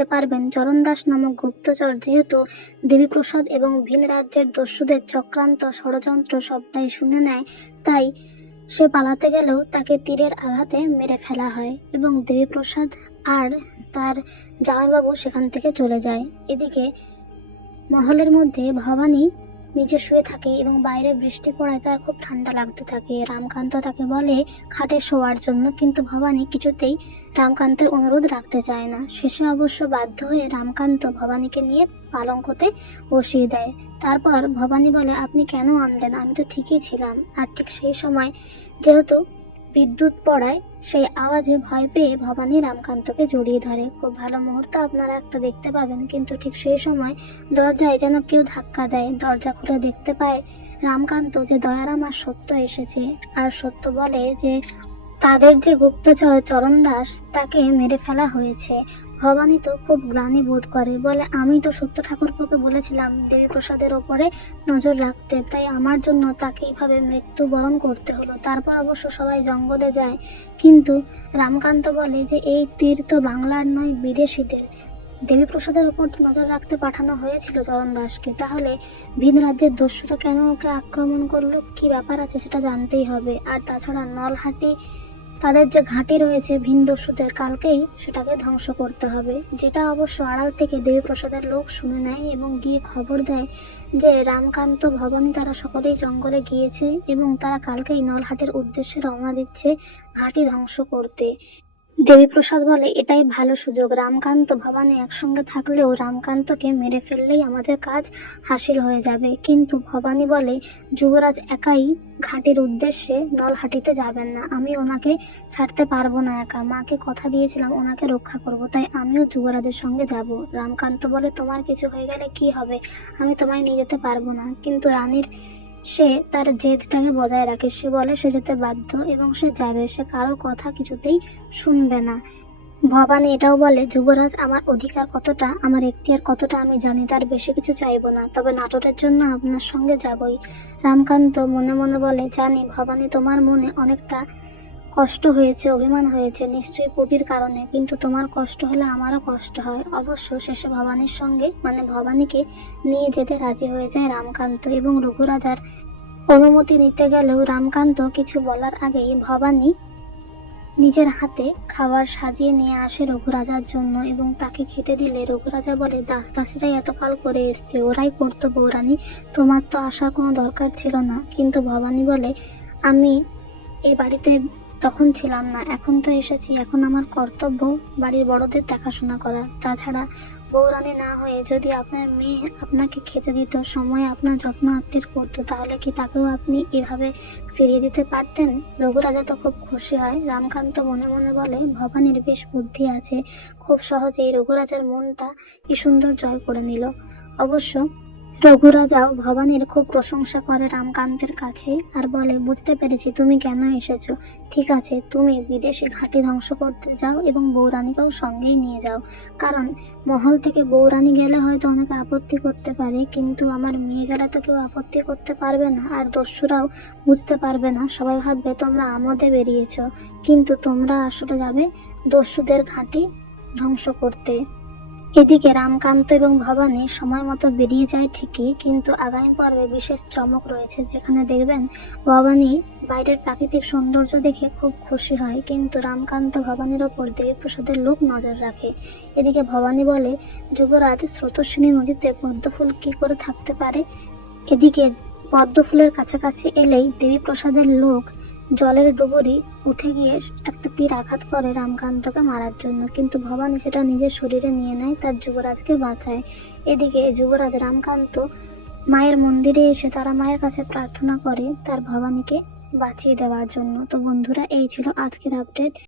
বুঝতে পারবেন চরণদাস নামক গুপ্তচর যেহেতু দেবীপ্রসাদ এবং ভিন রাজ্যের দস্যুদের চক্রান্ত ষড়যন্ত্র সবটাই শুনে নেয়, তাই সে পালাতে গেলেও তাকে তীরের আঘাতে মেরে ফেলা হয় এবং দেবীপ্রসাদ আর তার জামাইবাবু সেখান থেকে চলে যায়। এদিকে মহলের মধ্যে ভবানী নিচে শুয়ে থাকে এবং বাইরে বৃষ্টি পড়ায় তার খুব ঠান্ডা লাগতে থাকে। রামকান্ত তাকে বলে, খাটে শোয়ার জন্য। কিন্তু ভবানী কিছুতেই রামকান্তের অনুরোধ রাখতে চায় না। শেষে অবশ্য বাধ্য হয়ে রামকান্ত ভবানীকে নিয়ে পালঙ্কতে বসিয়ে দেয়। তারপর ভবানী বলে, আপনি কেন আনলেন? আমি তো ঠিকই ছিলাম। আর ঠিক সেই সময় যেহেতু বিদ্যুৎ পড়ায় সেই আওয়াজে ভয় পেয়ে ভবানী রামকান্তকে জড়িয়ে ধরে। খুব ভালো মুহূর্ত আপনারা একটা দেখতে পাবেন, কিন্তু ঠিক সেই সময় দরজায় যেন কেউ ধাক্কা দেয়। দরজা খুলে দেখতে পায় রামকান্ত যে দয়ারাম আর সত্য এসেছে, আর সত্য বলে যে তাদের যে গুপ্তচর চরণ দাস, তাকে মেরে ফেলা হয়েছে। ভবানী তো খুব গ্লানি বোধ করে। বলে, আমি তো সত্য ঠাকুরপোকে বলেছিলাম দেবী প্রসাদের ওপরে নজর রাখতে। তাই আমার জন্য তাকে এইভাবে মৃত্যুবরণ করতে হলো। তারপর অবশ্য সবাই জঙ্গলে যায়। কিন্তু রামকান্ত বলে যে, এই তীর তো বাংলার নয়, বিদেশিদের। দেবীপ্রসাদের ওপর তো নজর রাখতে পাঠানো হয়েছিল চরণ দাসকে তাহলে ভিন রাজ্যের দস্যুরা কেন ওকে আক্রমণ করল? কি ব্যাপার আছে সেটা জানতেই হবে। আর তাছাড়া নলহাটি তাদের যে ঘাঁটি রয়েছে ভিন কালকেই সেটাকে ধ্বংস করতে হবে, যেটা অবশ্য আড়াল থেকে দেবীপ্রসাদের লোক শুনে নেয় এবং গিয়ে খবর দেয় যে রামকান্ত ভবন তারা সকলেই জঙ্গলে গিয়েছে এবং তারা কালকেই নলহাটের উদ্দেশ্যে রওনা দিচ্ছে ঘাঁটি ধ্বংস করতে। দেবীপ্রসাদ বলে, এটাই ভালো সুযোগ। রামকান্ত ভবানী একসঙ্গে থাকলেও রামকান্তকে মেরে ফেললেই আমাদের কাজ হাসিল হয়ে যাবে। কিন্তু ভবানী বলে, যুবরাজ একাই ঘাটির উদ্দেশ্যে নলহাটিতে যাবেন না। আমি ওনাকে ছাড়তে পারব না একা। মাকে কথা দিয়েছিলাম, ওনাকে রক্ষা করব। তাই আমিও যুবরাজের সঙ্গে যাব। রামকান্ত বলে, তোমার কিছু হয়ে গেলে কি হবে? আমি তোমায় নিয়ে যেতে পারব না। কিন্তু রানীর সে তার জেদটাকে বজায় রাখে। সে বলে, সে যেতে বাধ্য এবং সে যাবে। সে কারোর কথা কিছুতেই শুনবে না। ভবানী এটাও বলে, যুবরাজ, আমার অধিকার কতটা, আমার এখতিয়ার কতটা আমি জানি, তার বেশি কিছু চাইব না। তবে নাটকের জন্য আপনার সঙ্গে যাবই। রামকান্ত মনে মনে বলে, জানি, ভবানী, তোমার মনে অনেকটা কষ্ট হয়েছে, অভিমান হয়েছে, নিশ্চয়ই পুটির কারণে, কিন্তু তোমার কষ্ট হলে আমারও কষ্ট হয়। অবশ্য শেষে ভবানীর সঙ্গে মানে ভবানীকে নিয়ে যেতে রাজি হয়ে যায় রামকান্ত এবং রঘুরাজার অনুমতি নিতে গেলেও রামকান্ত কিছু বলার আগেই ভবানী নিজের হাতে খাবার সাজিয়ে নিয়ে আসে রঘুরাজার জন্য এবং তাকে খেতে দিলে রঘুরাজা বলে, দাস দাসীরাই এতকাল করে এসছে, ওরাই করতো বৌরানী তোমার তো আসার কোনো দরকার ছিল না। কিন্তু ভবানী বলে, আমি এই বাড়িতে তখন ছিলাম না, এখন তো এসেছি। এখন আমার কর্তব্য বাড়ির বড়দের দেখাশোনা করা। তাছাড়া বৌরানী না হয়ে যদি আপনার মেয়ে আপনাকে খেতে দিত, সময় আপনার যত্ন আত্মীর করতো, তাহলে কি তাকেও আপনি এভাবে ফিরিয়ে দিতে পারতেন? রঘুরাজা তো খুব খুশি হয়। রামকান্ত মনে মনে বলে, ভবানীর বেশ বুদ্ধি আছে। খুব সহজেই রঘুরাজার মনটা কি সুন্দর জয় করে নিল। অবশ্য রঘুরাজাও ভবানীর খুব প্রশংসা করে রামকান্তের কাছে আর বলে, বুঝতে পেরেছি, তুমি কেন এসেছ? ঠিক আছে, তুমি বিদেশি ঘাঁটি ধ্বংস করতে যাও এবং বৌরানীকেও সঙ্গেই নিয়ে যাও। কারণ মহল থেকে বৌরানী গেলে হয়তো অনেকে আপত্তি করতে পারে, কিন্তু আমার মেয়ে গেলে তো কেউ আপত্তি করতে পারবে না আর দস্যুরাও বুঝতে পারবে না। সবাই ভাববে, তোমরা আমোদে বেরিয়েছ, কিন্তু তোমরা আসলে যাবে দস্যুদের ঘাঁটি ধ্বংস করতে। এদিকে রামকান্ত এবং ভবানী সময় মতো বেরিয়ে যায় ঠিকই, কিন্তু আগামী পর্বে বিশেষ চমক রয়েছে যেখানে দেখবেন ভবানী বাইরের প্রাকৃতিক সৌন্দর্য দেখে খুব খুশি হয়, কিন্তু রামকান্ত ভবানীর ওপর দেবীপ্রসাদের লোক নজর রাখে। এদিকে ভবানী বলে, যুবরাজ, স্রোতস্বিনী নদীতে পদ্মফুল কি করে থাকতে পারে? এদিকে পদ্মফুলের কাছাকাছি এলেই দেবীপ্রসাদের লোক জলের ডুবুরি উঠে গিয়ে একটা তীর আঘাত করে রামকান্তকে মারার জন্য। কিন্তু ভবানী সেটা নিজের শরীরে নিয়ে নেয়, তার যুবরাজকে বাঁচায়। এদিকে যুবরাজ রামকান্ত মায়ের মন্দিরে এসে তারা মায়ের কাছে প্রার্থনা করে তার ভবানীকে বাঁচিয়ে দেওয়ার জন্য। তো বন্ধুরা, এই ছিল আজকের আপডেট